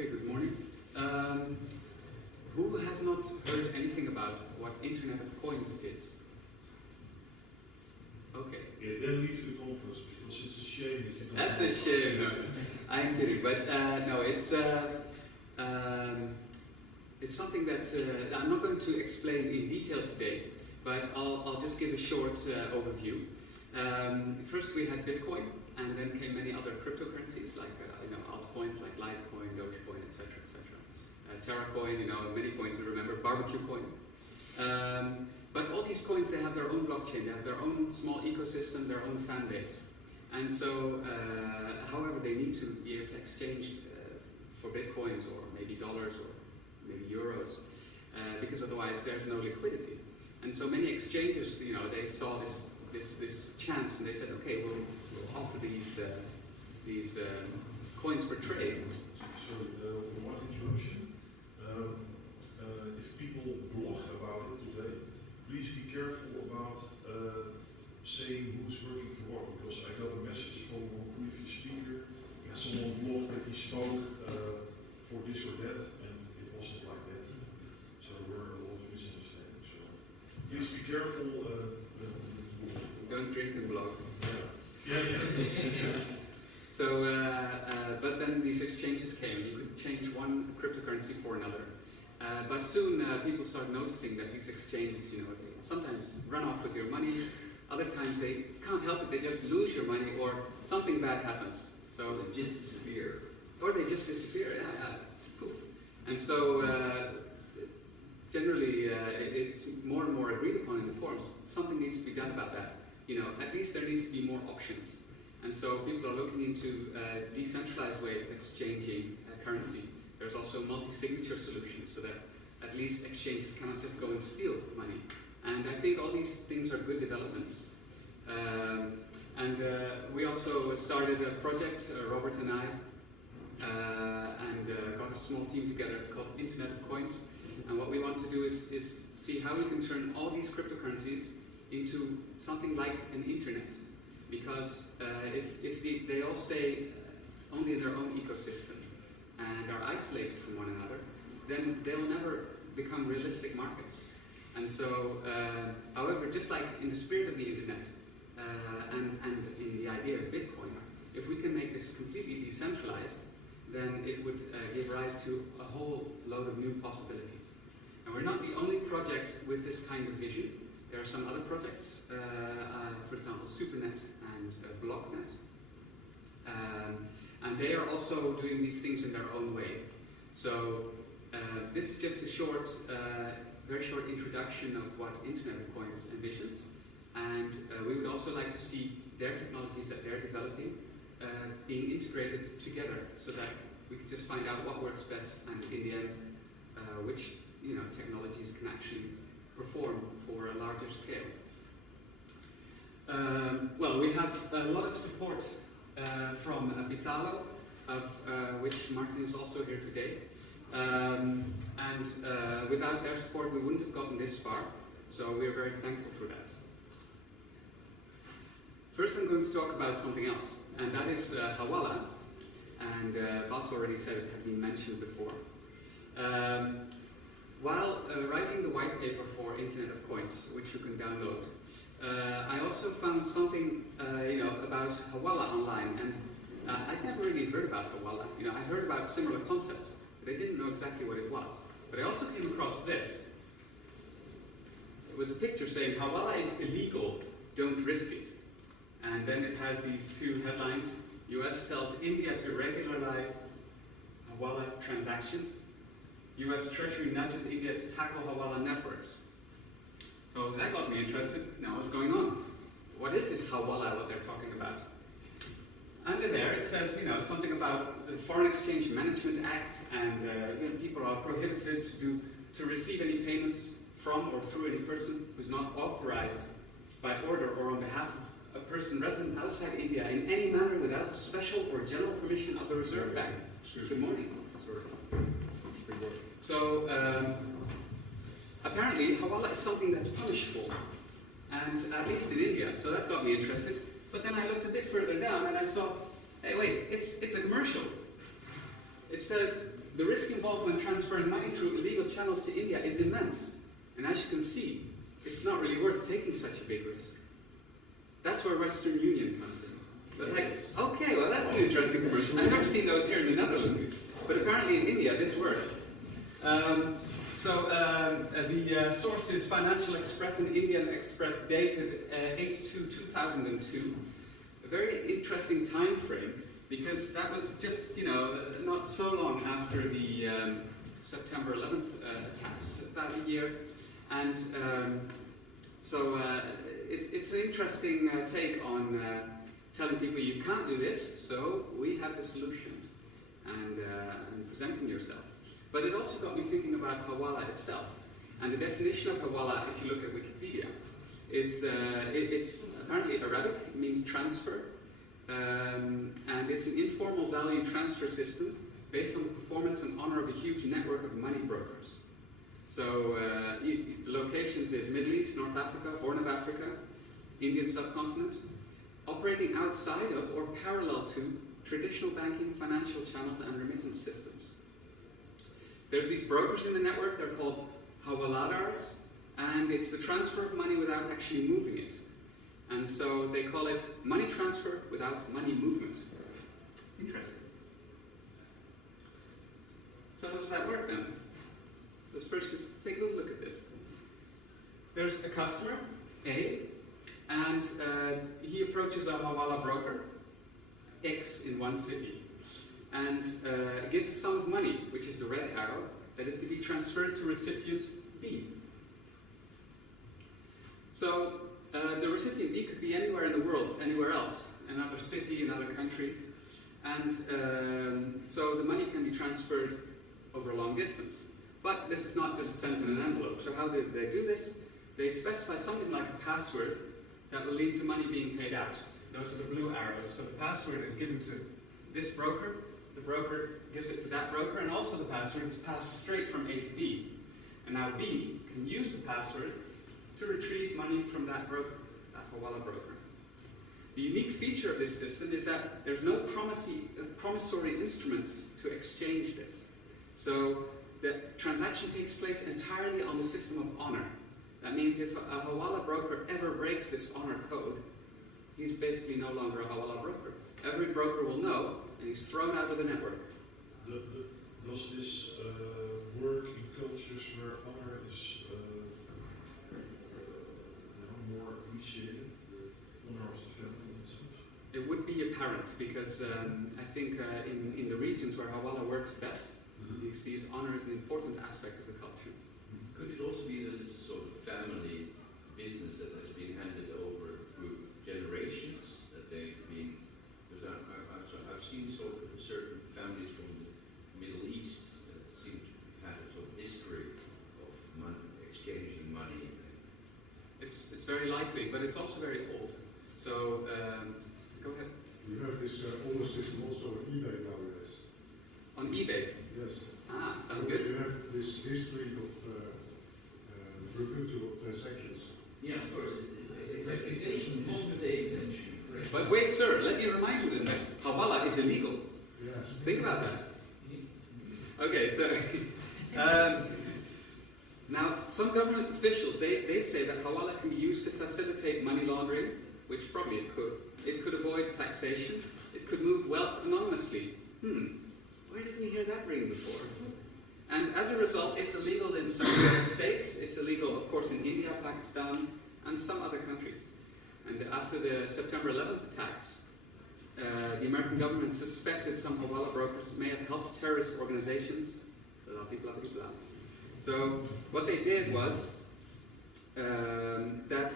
Okay, good morning. Who has not heard anything about what Internet of Coins is? Okay. Yeah, then leave the conference because it's a shame that you don't. That's a shame. No, I'm kidding, but no, it's something that I'm not going to explain in detail today, but I'll just give a short overview. First, we had Bitcoin, and then came many other cryptocurrencies like altcoins like Litecoin, Dogecoin, etc., etc. Terracoin, many coins we remember, barbecue coin. But all these coins, they have their own blockchain, they have their own small ecosystem, their own fan base. And so, however, they need to be able to exchange for bitcoins or maybe dollars or maybe euros, because otherwise there's no liquidity. And so many exchanges, they saw this chance and they said, okay, we'll offer these coins for trade. So, one interruption. If people blog about it today, please be careful about saying who's working for what, because I got a message from a previous speaker, and someone blogged that he spoke for this or that, and it wasn't like that. So there were a lot of misunderstandings. So please be careful. Don't drink and blog. Yeah. So, but then these exchanges came, and you could change one cryptocurrency for another. But soon people started noticing that these exchanges, they sometimes run off with your money, other times they can't help it, they just lose your money, or something bad happens. So They just disappear. Or they just disappear, yeah, it's poof. And so generally it's more and more agreed upon in the forums. Something needs to be done about that. At least there needs to be more options. And so people are looking into decentralized ways of exchanging currency. There's also multi-signature solutions so that at least exchanges cannot just go and steal money. And I think all these things are good developments. And we also started a project, Robert and I, and got a small team together. It's called Internet of Coins. And what we want to do is see how we can turn all these cryptocurrencies into something like an internet. Because if they all stay only in their own ecosystem and are isolated from one another, then they'll never become realistic markets. And so, however, just like in the spirit of the internet and in the idea of Bitcoin, if we can make this completely decentralized, then it would give rise to a whole load of new possibilities. And we're not the only project with this kind of vision. There are some other projects, for example, SuperNet and BlockNet. And they are also doing these things in their own way. So this is just a very short introduction of what Internet of Coins envisions. And we would also like to see their technologies that they're developing being integrated together so that we can just find out what works best and in the end which technologies can actually perform for a larger scale. Well, we have a lot of support from Bitalo, of which Martin is also here today. And without their support, we wouldn't have gotten this far. So we are very thankful for that. First, I'm going to talk about something else, and that is hawala. And Bas already said it had been mentioned before. While writing the white paper for Internet of Coins, which you can download, I also found something about hawala online, and I'd never really heard about hawala. I heard about similar concepts, but I didn't know exactly what it was. But I also came across this. It was a picture saying, hawala is illegal, don't risk it. And then it has these two headlines. US tells India to regularize hawala transactions. US Treasury nudges India to tackle hawala networks. So that got me interested. Now what's going on? What is this hawala, what they're talking about? Under there it says, something about the Foreign Exchange Management Act, and people are prohibited to receive any payments from or through any person who's not authorized by order or on behalf of a person resident outside India in any manner without the special or general permission of the Reserve Bank. Good morning. So, apparently, hawala is something that's punishable, and at least in India, so that got me interested. But then I looked a bit further down and I saw, hey wait, it's a commercial. It says, the risk involved when transferring money through illegal channels to India is immense. And as you can see, it's not really worth taking such a big risk. That's where Western Union comes in. So it's like, okay, well that's an interesting commercial. I've never seen those here in the Netherlands, but apparently in India this works. The source is Financial Express and Indian Express, dated 8/2/2002. A very interesting time frame, because that was just, not so long after the September 11th attacks, about a year. And it's an interesting take on telling people you can't do this, so we have the solution, and presenting yourself. But it also got me thinking about hawala itself. And the definition of hawala, if you look at Wikipedia, is it's apparently Arabic, it means transfer. And it's an informal value transfer system based on the performance and honor of a huge network of money brokers. So the locations is Middle East, North Africa, Horn of Africa, Indian subcontinent, operating outside of or parallel to traditional banking, financial channels and remittance systems. There's these brokers in the network, they're called hawaladars, and it's the transfer of money without actually moving it. And so they call it money transfer without money movement. Interesting. So how does that work then? Let's first just take a look at this. There's a customer, A, and he approaches a hawala broker, X, in one city, and gives a sum of money, which is the red arrow, that is to be transferred to recipient B. So the recipient B could be anywhere in the world, anywhere else, another city, another country, and so the money can be transferred over a long distance. But this is not just sent in an envelope. So how did they do this? They specify something like a password that will lead to money being paid out. Those are the blue arrows. So the password is given to this broker, the broker gives it to that broker, and also the password is passed straight from A to B. And now B can use the password to retrieve money from that broker, that hawala broker. The unique feature of this system is that there's no promissory instruments to exchange this. So the transaction takes place entirely on the system of honor. That means if a hawala broker ever breaks this honor code, he's basically no longer a hawala broker. Every broker will know, and he's thrown out of the network. Does this work in cultures where honor is more appreciated, the honor of the family and such? It would be apparent, because I think in the regions where hawala works best, he sees honor as an important aspect of the culture. Could it also be that it's a sort of family business that has been handed over through generations, that they've been, because I've seen sort of certain families from the Middle East that seem to have a sort of history of exchanging money. It's very likely, but it's also very old. So, go ahead. We have this honor system also on eBay nowadays. On eBay? Yes. Ah, sounds good. You have this history of reputable transactions. Yeah, of course. It's expectations of the intention. But wait, sir, let me remind you that hawala is illegal. Yes. Think about that. Okay, so now some government officials they say that hawala can be used to facilitate money laundering, which probably it could. It could avoid taxation. It could move wealth anonymously. Where did we hear that ring before? And as a result, it's illegal in some US states. It's illegal, of course, in India, Pakistan, and some other countries. And after the September 11th attacks, the American government suspected some hawala brokers may have helped terrorist organizations. Blah, blah, blah, blah. So what they did was that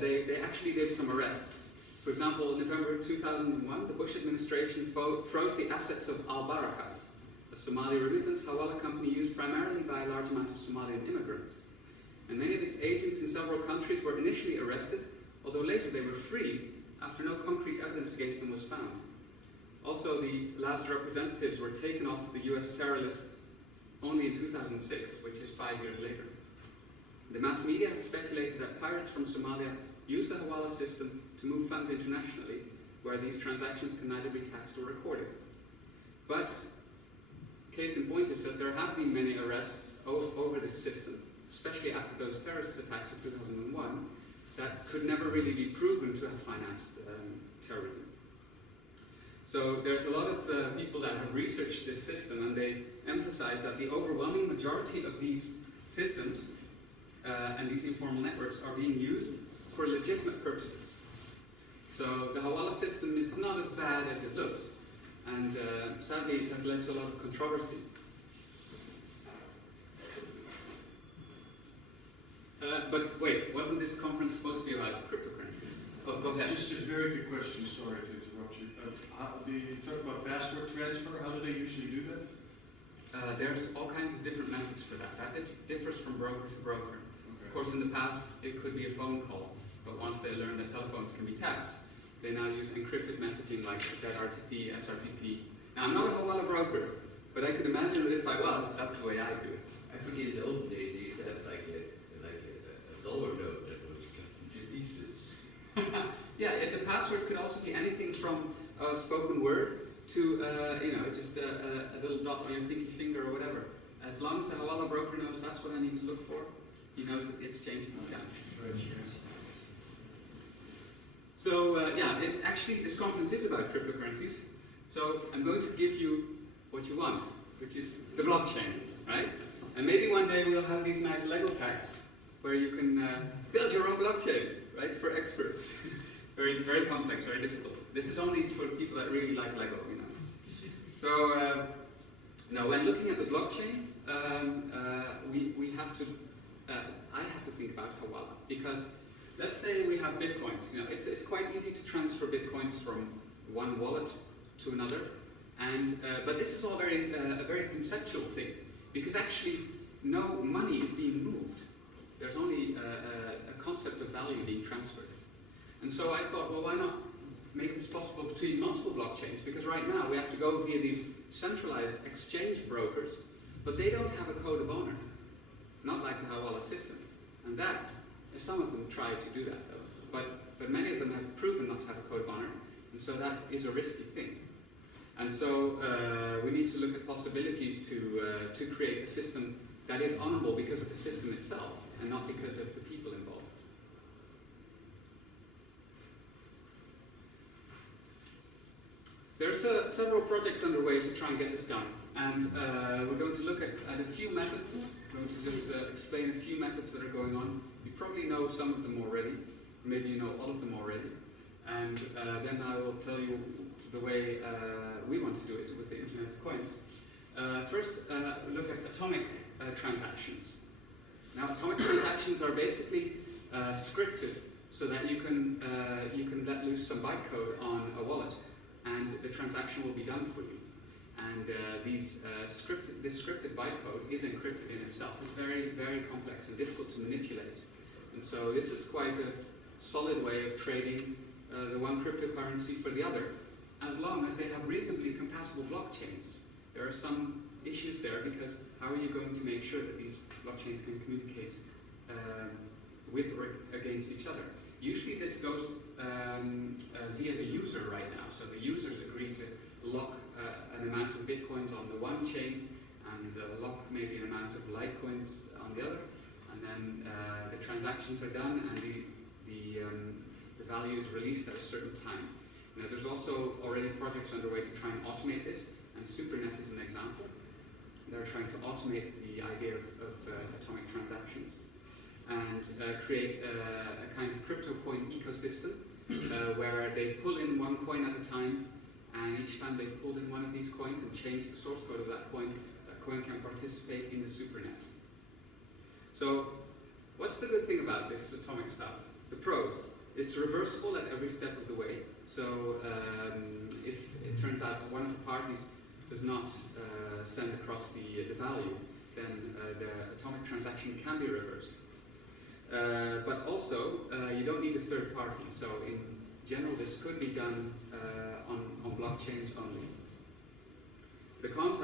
they actually did some arrests. For example, in November 2001, the Bush administration froze the assets of Al-Barakat, a Somali remittance hawala company used primarily by a large amount of Somalian immigrants. And many of its agents in several countries were initially arrested, although later they were freed after no concrete evidence against them was found. Also, the last representatives were taken off the US terror list only in 2006, which is 5 years later. The mass media has speculated that pirates from Somalia use the hawala system to move funds internationally, where these transactions can neither be taxed or recorded. But case in point is that there have been many arrests over this system, especially after those terrorist attacks of 2001, that could never really be proven to have financed terrorism. So there's a lot of people that have researched this system, and they emphasize that the overwhelming majority of these systems and these informal networks are being used for legitimate purposes. So the hawala system is not as bad as it looks, and sadly it has led to a lot of controversy. But wait, wasn't this conference supposed to be about cryptocurrencies? Oh, go ahead. Just a very good question, sorry to interrupt you. You talk about password transfer, how do they usually do that? There's all kinds of different methods for that. That differs from broker to broker. Okay. Of course, in the past, it could be a phone call, but once they learned that telephones can be tapped, they now use encrypted messaging like ZRTP, SRTP. Now, I'm not a hawala broker, but I could imagine that if I was, that's the way I do it. I forget in the old days they used to have like a dollar note that was cut into pieces. Yeah, the password could also be anything from a spoken word to just a little dot on your pinky finger or whatever. As long as the hawala broker knows that's what I need to look for, he knows that the exchange can be done. So actually this conference is about cryptocurrencies. So I'm going to give you what you want, which is the blockchain, right? And maybe one day we'll have these nice Lego packs where you can build your own blockchain, right? For experts. Very, very complex, very difficult. This is only for people that really like Lego, you know. So now, when looking at the blockchain, we have to. I have to think about hawala, because let's say we have bitcoins. You know, it's quite easy to transfer bitcoins from one wallet to another, and but this is all a very conceptual thing, because actually no money is being moved. There's only a concept of value being transferred. And so I thought, well, why not make this possible between multiple blockchains? Because right now we have to go via these centralized exchange brokers, but they don't have a code of honor, not like the hawala system. And that, some of them try to do that though, but many of them have proven not to have a code of honor, and so that is a risky thing. And so we need to look at possibilities to create a system that is honorable because of the system itself, and not because of the people involved. There's several projects underway to try and get this done, and we're going to look at a few methods. We're going to just explain a few methods that are going on. You probably know some of them already, maybe you know all of them already, and then I will tell you the way we want to do it with the Internet of Coins. First, look at atomic transactions. Now, atomic transactions are basically scripted so that you can let loose some bytecode on a wallet, and the transaction will be done for you. And this scripted bytecode is encrypted in itself. It's very, very complex and difficult to manipulate. And so this is quite a solid way of trading the one cryptocurrency for the other, as long as they have reasonably compatible blockchains. There are some issues there, because how are you going to make sure that these blockchains can communicate with or against each other? Usually this goes via the user right now. So the users agree to lock an amount of bitcoins on the one chain, and lock maybe an amount of litecoins on the other, and then the transactions are done, and the value is released at a certain time. Now, there's also already projects underway to try and automate this, and SuperNet is an example. They're trying to automate the idea of atomic transactions and create a kind of crypto coin ecosystem where they pull in one coin at a time, and each time they've pulled in one of these coins and changed the source code of that coin can participate in the SuperNet. So, what's the good thing about this atomic stuff? The pros. It's reversible at every step of the way. So if it turns out that one of the parties does not send across the value, then the atomic transaction can be reversed. But also, you don't need a third party. So in general, this could be done on blockchains only. The cons,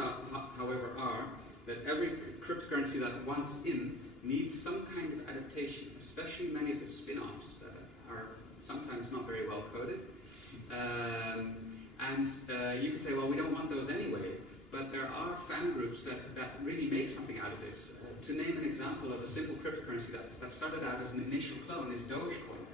however, are that every cryptocurrency that wants in needs some kind of adaptation, especially many of the spin-offs that are sometimes not very well coded. And you could say, well, we don't want those anyway, but there are fan groups that really make something out of this. To name an example of a simple cryptocurrency that started out as an initial clone is Dogecoin.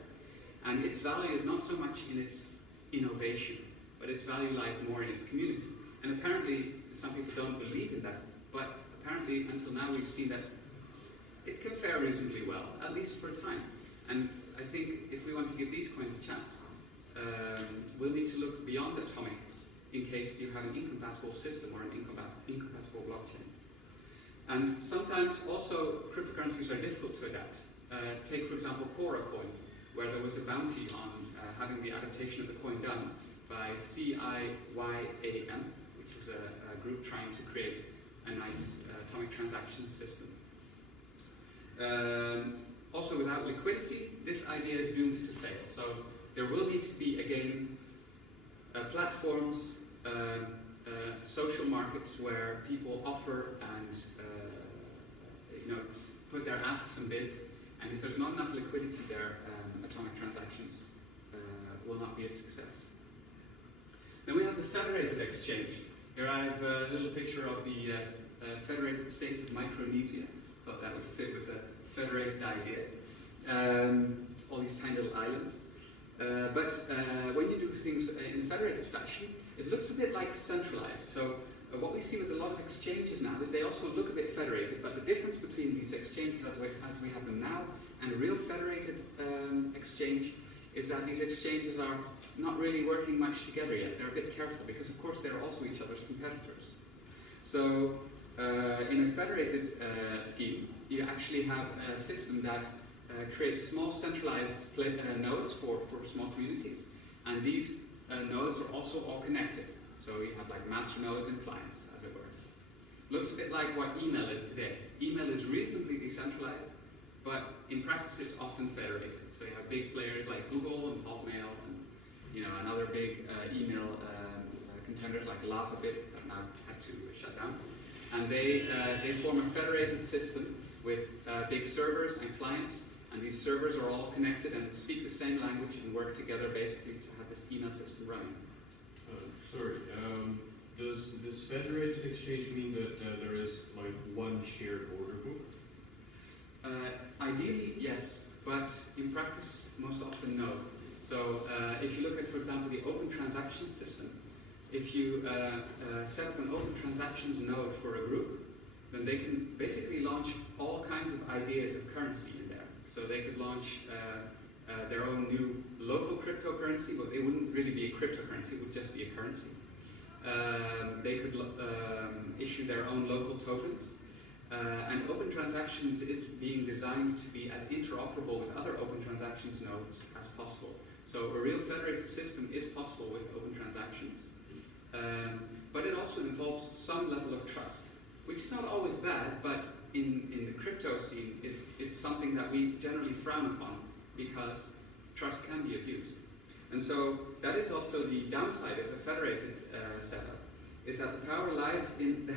And its value is not so much in its innovation, but its value lies more in its community. And apparently, some people don't believe in that, but apparently until now we've seen that it can fare reasonably well, at least for a time. And I think if we want to give these coins a chance, we'll need to look beyond atomic in case you have an incompatible system or an incompatible blockchain. And sometimes also cryptocurrencies are difficult to adapt. Take for example Cora coin, where there was a bounty on having the adaptation of the coin done by CIYAM, which is a group trying to create a nice atomic transactions system. Also without liquidity, this idea is doomed to fail. So there will need to be, again, platforms, social markets where people offer and put their asks and bids, and if there's not enough liquidity there, atomic transactions will not be a success. Then we have the federated exchange. Here I have a little picture of the Federated States of Micronesia. Thought that would fit with the federated idea. All these tiny little islands. But when you do things in federated fashion, it looks a bit like centralized. So what we see with a lot of exchanges now is they also look a bit federated, but the difference between these exchanges as we have them now and a real federated exchange is that these exchanges are not really working much together yet. They're a bit careful because of course they're also each other's competitors. So in a federated scheme, you actually have a system that creates small centralized nodes for small communities, and these nodes are also all connected. So you have like master nodes and clients, as it were. Looks a bit like what email is today. Email is reasonably decentralized, but in practice it's often federated. So you have big players like Google and Hotmail and other big email contenders like Lavabit that now had to shut down. And they form a federated system with big servers and clients, and these servers are all connected and speak the same language and work together basically to have this email system running. Does this federated exchange mean that there is like one shared order book? Ideally, yes, but in practice, most often no. So if you look at, for example, the open transaction system, if you set up an open transactions node for a group, then they can basically launch all kinds of ideas of currency in there. So they could launch their own new local cryptocurrency, but it wouldn't really be a cryptocurrency, it would just be a currency. They could issue their own local tokens. And open transactions is being designed to be as interoperable with other open transactions nodes as possible. So a real federated system is possible with open transactions. But it also involves some level of trust, which is not always bad, but in the crypto scene, it's something that we generally frown upon because trust can be abused. And so that is also the downside of a federated setup, is that the power lies in the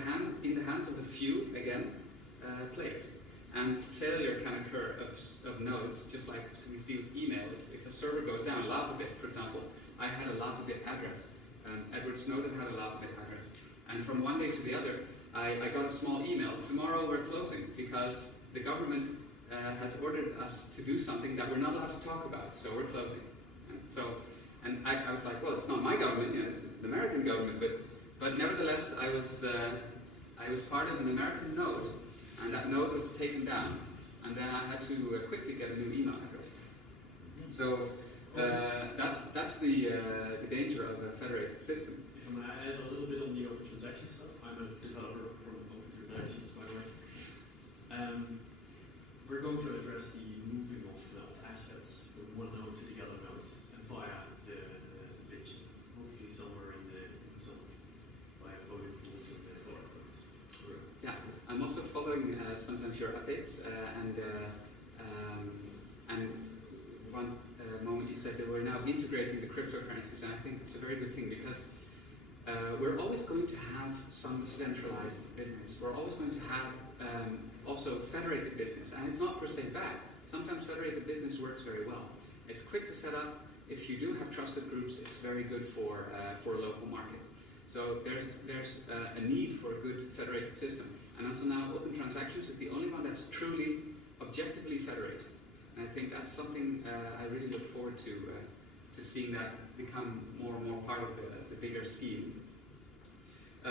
hands of a few, again, players. And failure can occur of nodes, just like we see with email. If a server goes down, Lavabit, for example, I had a Lavabit address. Edward Snowden had a Lavabit address. And from one day to the other, I got a small email, tomorrow we're closing, because the government has ordered us to do something that we're not allowed to talk about, so we're closing. And I was like, well, it's not my government, it's the American government, but nevertheless, I was part of an American node, and that node was taken down, and then I had to quickly get a new email address. So that's the danger of a federated system. If I may add a little bit on the open transaction stuff, I'm a developer from open transactions, by the way. We're going to address the moving of assets from one node to the other nodes and via the bitching, hopefully somewhere in the summer, via voting pools and other things. Yeah, I'm also following sometimes your updates, and one moment you said that we're now integrating the cryptocurrencies, and I think it's a very good thing because we're always going to have some centralized business. We're always going to have also federated business, and it's not per se bad. Sometimes federated business works very well. It's quick to set up. If you do have trusted groups, it's very good for a local market. So there's a need for a good federated system. And until now, open transactions is the only one that's truly objectively federated. And I think that's something I really look forward to seeing that become more and more part of the bigger scheme.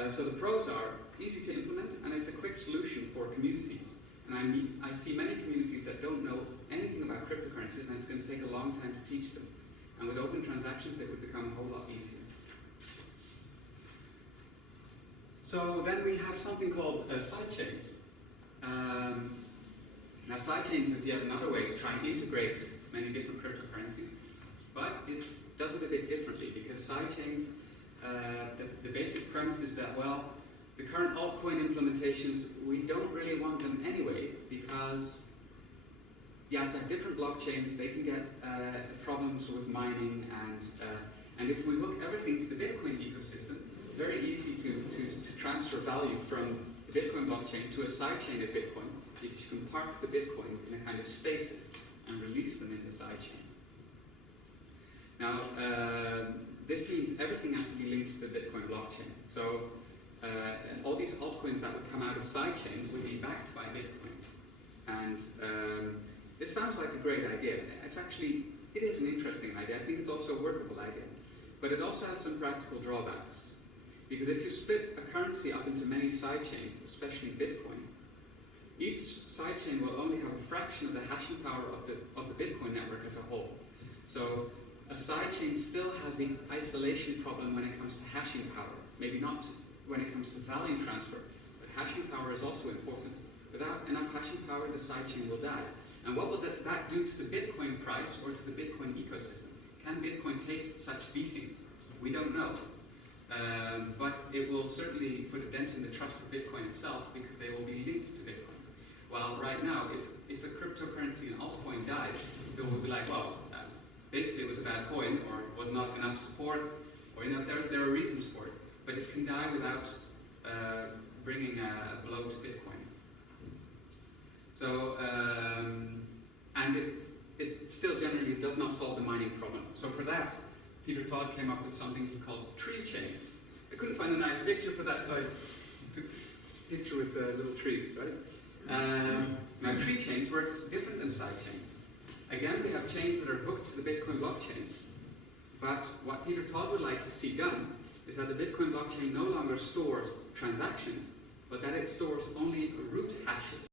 So the pros are easy to implement, and it's a quick solution for communities. And I see many communities that don't know anything about cryptocurrencies, and it's going to take a long time to teach them. And with open transactions, it would become a whole lot easier. So then we have something called sidechains. Now sidechains is yet another way to try and integrate many different cryptocurrencies, but it does it a bit differently, because sidechains, the basic premise is that, well, the current altcoin implementations, we don't really want them anyway, because you have to have different blockchains. They can get problems with mining, and if we hook everything to the Bitcoin ecosystem, it's very easy to transfer value from the Bitcoin blockchain to a sidechain of Bitcoin, because you can park the Bitcoins in a kind of stasis and release them in the sidechain. Now, this means everything has to be linked to the Bitcoin blockchain. So all these altcoins that would come out of sidechains would be backed by Bitcoin. And this sounds like a great idea. It is an interesting idea. I think it's also a workable idea. But it also has some practical drawbacks. Because if you split a currency up into many sidechains, especially Bitcoin, each sidechain will only have a fraction of the hashing power of the Bitcoin network as a whole. So a sidechain still has the isolation problem when it comes to hashing power. Maybe not when it comes to value transfer, but hashing power is also important. Without enough hashing power, the sidechain will die. And what will that do to the Bitcoin price or to the Bitcoin ecosystem? Can Bitcoin take such beatings? We don't know. But it will certainly put a dent in the trust of Bitcoin itself, because they will be linked to Bitcoin. While right now, if a cryptocurrency, an altcoin dies, people will be like, well, basically it was a bad coin, or it was not enough support, or there are reasons for it. But it can die without bringing a blow to Bitcoin. So, and it still generally does not solve the mining problem. So for that, Peter Todd came up with something he calls tree chains. I couldn't find a nice picture for that, so I took a picture with little trees, right? Now tree chains works different than side chains. Again, we have chains that are hooked to the Bitcoin blockchain. But what Peter Todd would like to see done is that the Bitcoin blockchain no longer stores transactions, but that it stores only root hashes.